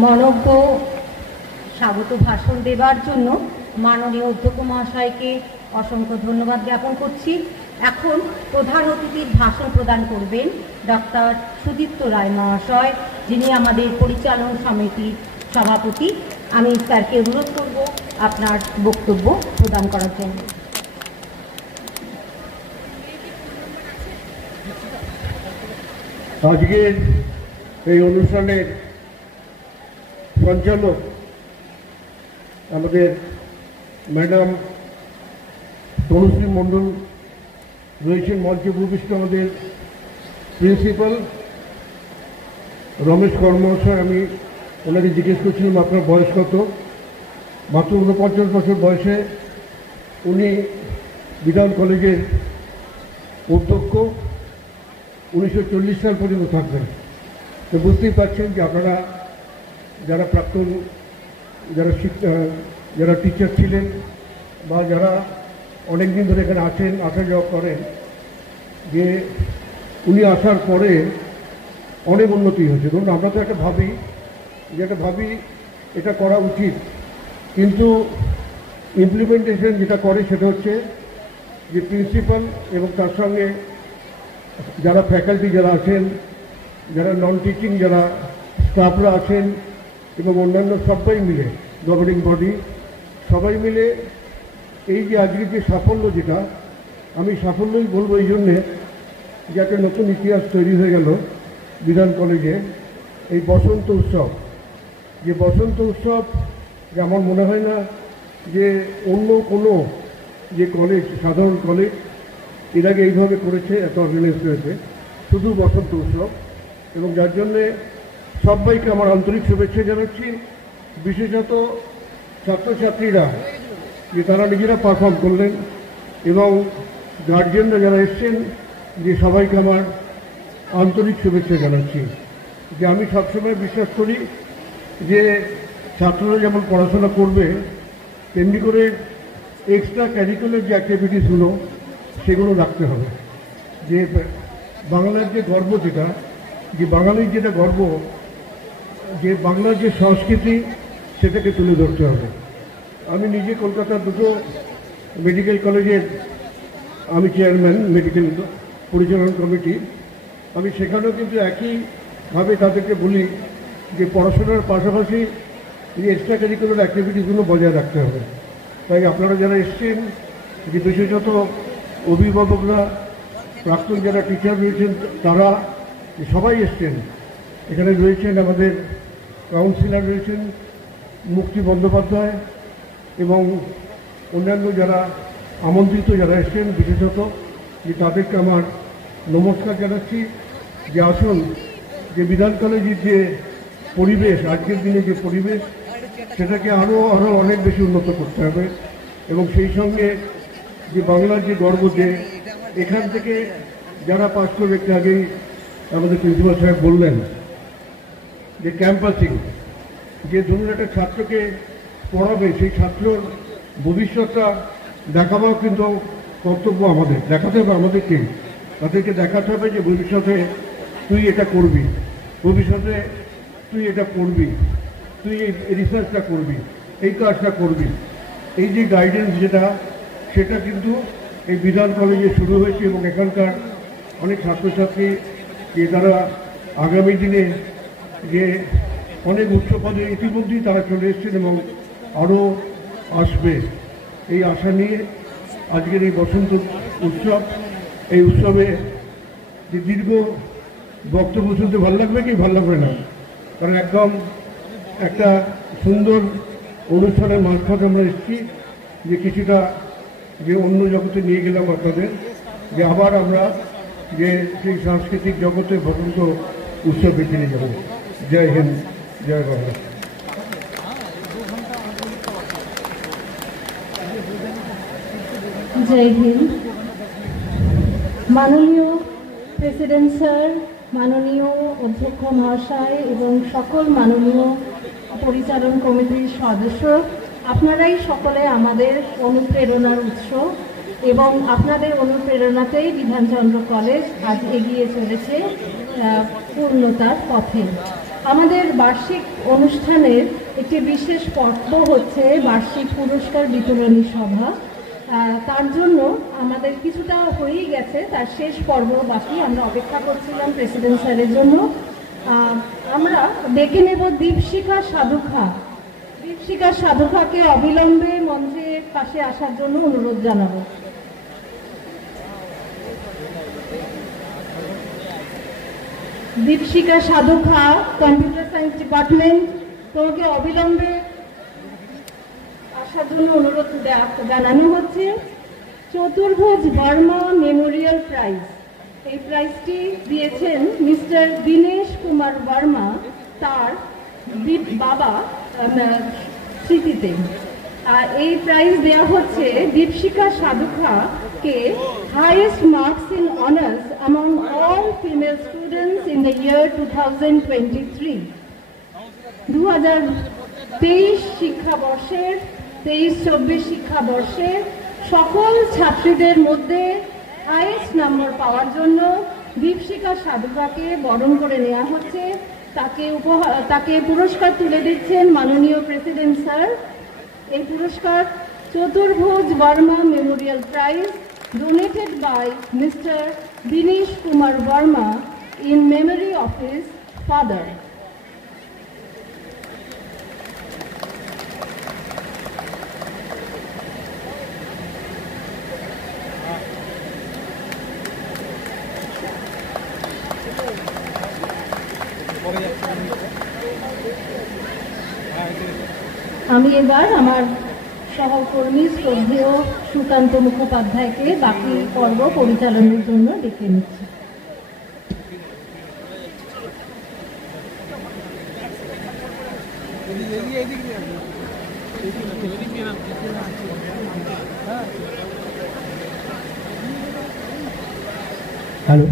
মনজ্ঞ স্বাগত ভাষণ দেবার জন্য মাননীয় অধ্যক্ষ মহাশয়কে অসংখ্য ধন্যবাদ জ্ঞাপন করছি। এখন প্রধান অতিথির ভাষণ প্রদান করবেন ডক্টর সুদীপ্ত রায় মহাশয়, যিনি আমাদের পরিচালন সমিতির সভাপতি। আমি স্যারকে অনুরোধ করব আপনার বক্তব্য প্রদান করার জন্য। আজকের এই অনুষ্ঠানের সঞ্চালক আমাদের ম্যাডাম তনুশ্রী মণ্ডল রয়েছেন মঞ্চে উপবিষ্ট। আমাদের প্রিন্সিপাল রমেশ কর্মশয়, আমি ওনাকে জিজ্ঞেস করছিলাম আপনার বয়স কত। মাত্র 49 বছর বয়সে উনি বিধান কলেজের অধ্যক্ষ, 1940 সাল পর্যন্ত থাকবেন। তো বুঝতেই পারছেন যে আপনারা যারা প্রাক্তন যারা টিচার ছিলেন বা যারা অনেক দিন ধরে এখানে আছেন, আসা যাওয়া করেন, যে উনি আসার পরে অনেক উন্নতি হয়েছে। ধরুন আমরা তো একটা ভাবি এটা করা উচিত, কিন্তু ইমপ্লিমেন্টেশন যেটা করে সেটা হচ্ছে যে প্রিন্সিপাল এবং তার সঙ্গে যারা ফ্যাকাল্টি যারা আছেন, যারা নন টিচিং যারা স্টাফরা আছেন এবং অন্যান্য সবাই মিলে, গভর্নিং বডি সবাই মিলে এই যে আজকে যে সাফল্য, যেটা আমি সাফল্যই বলবো এই জন্যে যে একটা নতুন ইতিহাস তৈরি হয়ে গেল বিধান কলেজে। এই বসন্ত উৎসব, যে বসন্ত উৎসব, যে আমার মনে হয় না যে অন্য কোনো যে কলেজ, সাধারণ কলেজ এর আগে এইভাবে করেছে, এত অর্গানাইজ করেছে, শুধু বসন্ত উৎসব। এবং যার জন্যে সবাইকে আমার আন্তরিক শুভেচ্ছা জানাচ্ছি। বিশেষত ছাত্রছাত্রীরা যে তারা নিজেরা পারফর্ম করলেন এবং গার্জিয়ানরা যারা এসছেন, যে সবাইকে আমার আন্তরিক শুভেচ্ছা জানাচ্ছি। যে আমি সবসময় বিশ্বাস করি যে ছাত্ররা যেমন পড়াশোনা করবে, তেমনি করে এক্সট্রা ক্যারিকুলার যে অ্যাক্টিভিটিসগুলো সেগুলো রাখতে হবে। যে বাংলার যে গর্ব, যেটা যে বাঙালির যেটা গর্ব, যে বাংলার যে সংস্কৃতি, সেটাকে তুলে ধরতে হবে। আমি নিজে কলকাতার দুটো মেডিকেল কলেজের আমি চেয়ারম্যান, মেডিকেল পরিচালনা কমিটি। আমি সেখানেও কিন্তু একইভাবে তাদেরকে বলি যে পড়াশোনার পাশাপাশি এই এক্সট্রা কারিকুলার অ্যাক্টিভিটিসগুলো বজায় রাখতে হবে। তাই আপনারা যারা এসছেন, যে বিশেষত অভিভাবকরা, প্রাক্তন যারা টিচার রয়েছেন, তারা সবাই এসছেন। এখানে রয়েছেন আমাদের কাউন্সিলর রয়েছেন মুক্তি বন্দ্যোপাধ্যায় এবং অন্যান্য যারা আমন্ত্রিত যারা এসছেন, বিশেষত যে তাদেরকে আমার নমস্কার জানাচ্ছি। যে আসুন, যে বিধান কলেজের যে পরিবেশ, আজকের দিনে যে পরিবেশ, সেটাকে আরও অনেক বেশি উন্নত করতে হবে। এবং সেই সঙ্গে যে বাংলার যে গর্ব, যে এখান থেকে যারা পাস করবে, একটু আগেই আমাদের প্রিন্সিপাল সাহেব বললেন যে ক্যাম্পাসিং, যে ধরুন একটা ছাত্রকে পড়াবে, সেই ছাত্রর ভবিষ্যৎটা দেখাবার কিন্তু কর্তব্য আমাদের, দেখাতে হবে আমাদেরকে। তাদেরকে দেখাতে হবে যে ভবিষ্যতে তুই এটা করবি, ভবিষ্যতে তুই এটা পড়বি, তুই এই রিসার্চটা করবি, এই কাজটা করবি। এই যে গাইডেন্স যেটা, সেটা কিন্তু এই বিধান কলেজে শুরু হয়েছে এবং এখানকার অনেক ছাত্রছাত্রী যে তারা আগামী দিনে যে অনেক উচ্চ পদে ইতিমধ্যেই তারা চলে এসছেন এবং আরও আসবে, এই আশা নিয়ে আজকের এই বসন্ত উৎসব, এই উৎসবে যে দীর্ঘ বক্তব্য শুনতে ভালো লাগবে কি ভালো লাগবে না, কারণ একদম একটা সুন্দর অনুষ্ঠানের মারফত আমরা এসেছি, যে কিছুটা যে অন্য জগতে নিয়ে গেলাম আপনাদের, যে আবার আমরা যে সেই সাংস্কৃতিক জগতে বসন্ত উৎসবে ফিরে যাব। জয় হিন্দ, জয় বাংলা। জয় হিন্দ। মাননীয় প্রেসিডেন্ট স্যার, মাননীয় অধ্যক্ষ মহাশয় এবং সকল মাননীয় পরিচালন কমিটির সদস্য, আপনারাই সকলে আমাদের অনুপ্রেরণার উৎস এবং আপনাদের অনুপ্রেরণাতেই বিধানচন্দ্র কলেজ আজ এগিয়ে চলেছে পূর্ণতার পথে। আমাদের বার্ষিক অনুষ্ঠানের একটি বিশেষ পর্ব হচ্ছে বার্ষিক পুরস্কার বিতরণী সভা। তার জন্য আমাদের কিছুটা হয়েই গেছে, তার শেষ পর্ব বাকি। আমরা অপেক্ষা করছিলাম প্রেসিডেন্ট স্যারের জন্য। আমরা ডেকে নেব দীপশিখা সাধুখা। দীপশিখা সাধুখাকে অবিলম্বে মঞ্চের পাশে আসার জন্য অনুরোধ জানাবো। দীপশিখা সাধুখা, কম্পিউটার সায়েন্স ডিপার্টমেন্ট, তোমাকে অবিলম্বে আসার জন্য অনুরোধ জানানো হচ্ছে। চতুর্ভুজ বর্মা মেমোরিয়াল প্রাইজ, এই প্রাইজটি দিয়েছেন মিস্টার দীনেশ কুমার বর্মা তার বাবা স্মৃতিতে। এই প্রাইজ দেওয়া হচ্ছে দীপশিখা সাধুখাকে highest marks in honors among all female students in the year 2023. 2023 শিক্ষাবর্ষের 23-24 শিক্ষাবর্ষের সকল ছাত্রীদের মধ্যে হাইয়েস্ট নম্বর পাওয়ার জন্য দীপশিখা সাধুখাকে বরণ করে নেওয়া হচ্ছে। তাকে পুরস্কার তুলে দিচ্ছেন মাননীয় প্রেসিডেন্ট স্যার। এই পুরস্কার Chaturbhuj Varma memorial prize donated by Mr. Dinesh Kumar Verma in memory of his father. আমি এবার আমার সহকর্মী শ্রদ্ধেয় সুকান্ত মুখোপাধ্যায়কে বাকি পর্ব পরিচালনার জন্য ডেকে নিচ্ছি। হ্যালো।